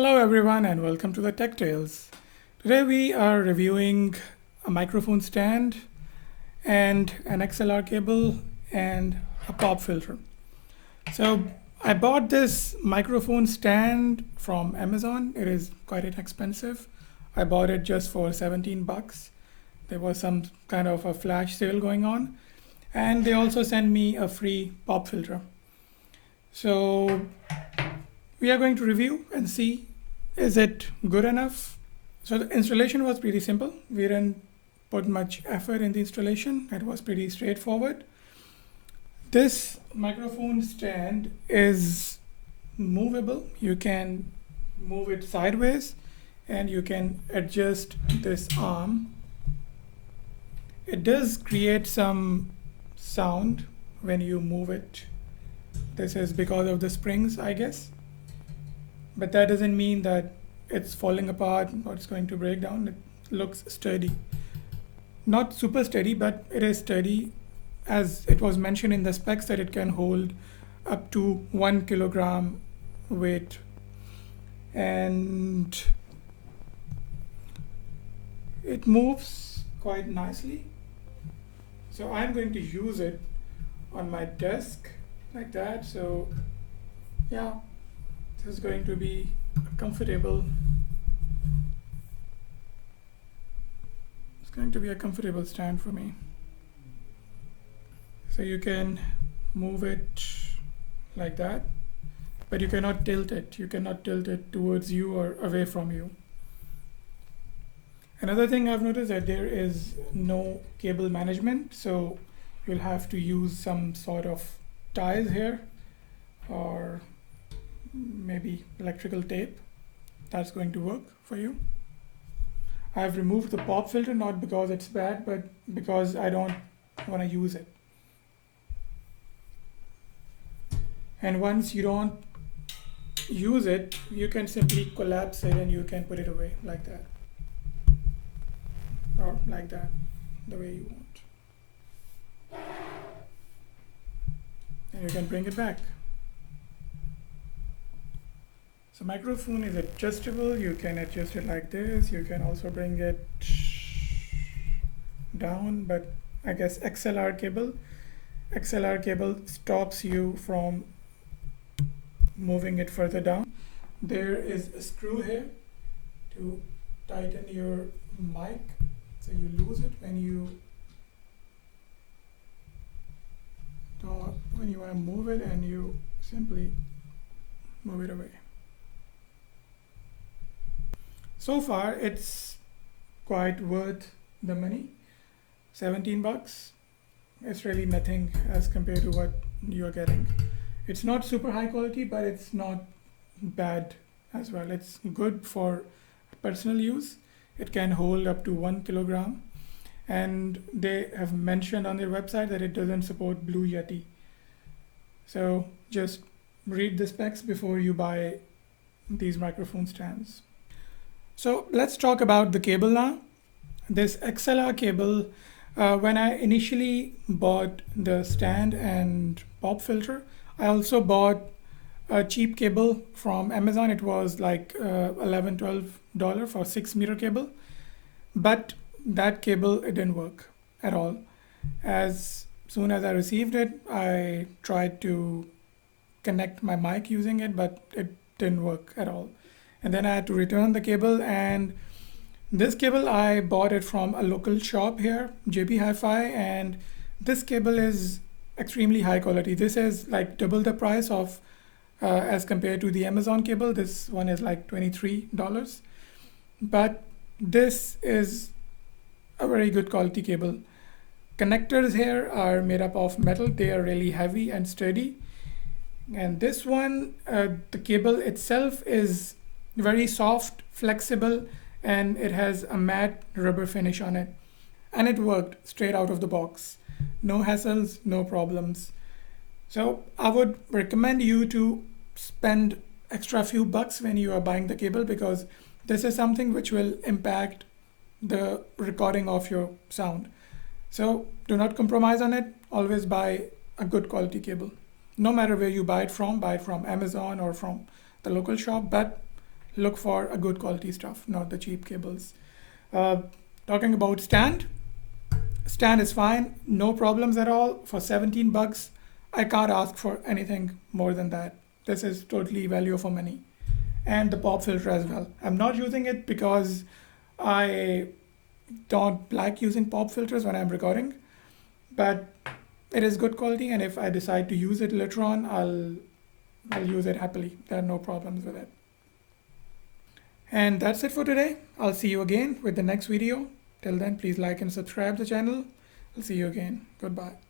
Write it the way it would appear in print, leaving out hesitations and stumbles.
Hello everyone and welcome to the Tech Tales. Today we are reviewing a microphone stand and an XLR cable and a pop filter. So I bought this microphone stand from Amazon. It is quite inexpensive. I bought it just for 17 bucks. There was some kind of a flash sale going on, and they also sent me a free pop filter. So we are going to review and see, is it good enough? So the installation was pretty simple. We didn't put much effort in the installation. It was pretty straightforward. This microphone stand is movable. You can move it sideways and you can adjust this arm. It does create some sound when you move it. This is because of the springs, I guess. But that doesn't mean that it's falling apart or it's going to break down. It looks sturdy. Not super sturdy, but it is sturdy, as it was mentioned in the specs that it can hold up to 1 kilogram weight. And it moves quite nicely. So I'm going to use it on my desk like that. So yeah, this is going to be comfortable. It's going to be a comfortable stand for me. So you can move it like that, but you cannot tilt it. You cannot tilt it towards you or away from you. Another thing I've noticed that there is no cable management, so you'll have to use some sort of ties here or maybe electrical tape. That's going to work for you. I've removed the pop filter, not because it's bad, but because I don't want to use it. And once you don't use it, you can simply collapse it and you can put it away like that. Or like that, the way you want. And you can bring it back. So microphone is adjustable. You can adjust it like this. You can also bring it down, but I guess XLR cable stops you from moving it further down. There is a screw here to tighten your mic, so you lose it when you want to move it, and you simply move it away. So far, it's quite worth the money. 17 bucks. It's really nothing as compared to what you're getting. It's not super high quality, but it's not bad as well. It's good for personal use. It can hold up to 1 kilogram. And they have mentioned on their website that it doesn't support Blue Yeti. So just read the specs before you buy these microphone stands. So let's talk about the cable now. This XLR cable, when I initially bought the stand and pop filter, I also bought a cheap cable from Amazon. It was like $11-12 for 6-meter cable. But that cable, it didn't work at all. As soon as I received it, I tried to connect my mic using it, but it didn't work at all. And then I had to return the cable, and this cable I bought it from a local shop here, HiFi, and this cable is extremely high quality. This is like double the price of as compared to the Amazon cable. This one is like $23, but this is a very good quality cable. Connectors here are made up of metal. They are really heavy and sturdy. And this one, the cable itself is very soft, flexible, and it has a matte rubber finish on it. And it worked straight out of the box. No hassles, no problems. So I would recommend you to spend extra few bucks when you are buying the cable, because this is something which will impact the recording of your sound. So do not compromise on it. Always buy a good quality cable. No matter where you buy it from Amazon or from the local shop, but look for a good quality stuff, not the cheap cables. Talking about stand is fine, no problems at all. For 17 bucks, I can't ask for anything more than that. This is totally value for money. And the pop filter as well. I'm not using it because I don't like using pop filters when I'm recording, but it is good quality, and if I decide to use it later on, I'll use it happily. There are no problems with it. And that's it for today. I'll see you again with the next video. Till then, please like and subscribe the channel. I'll see you again. Goodbye.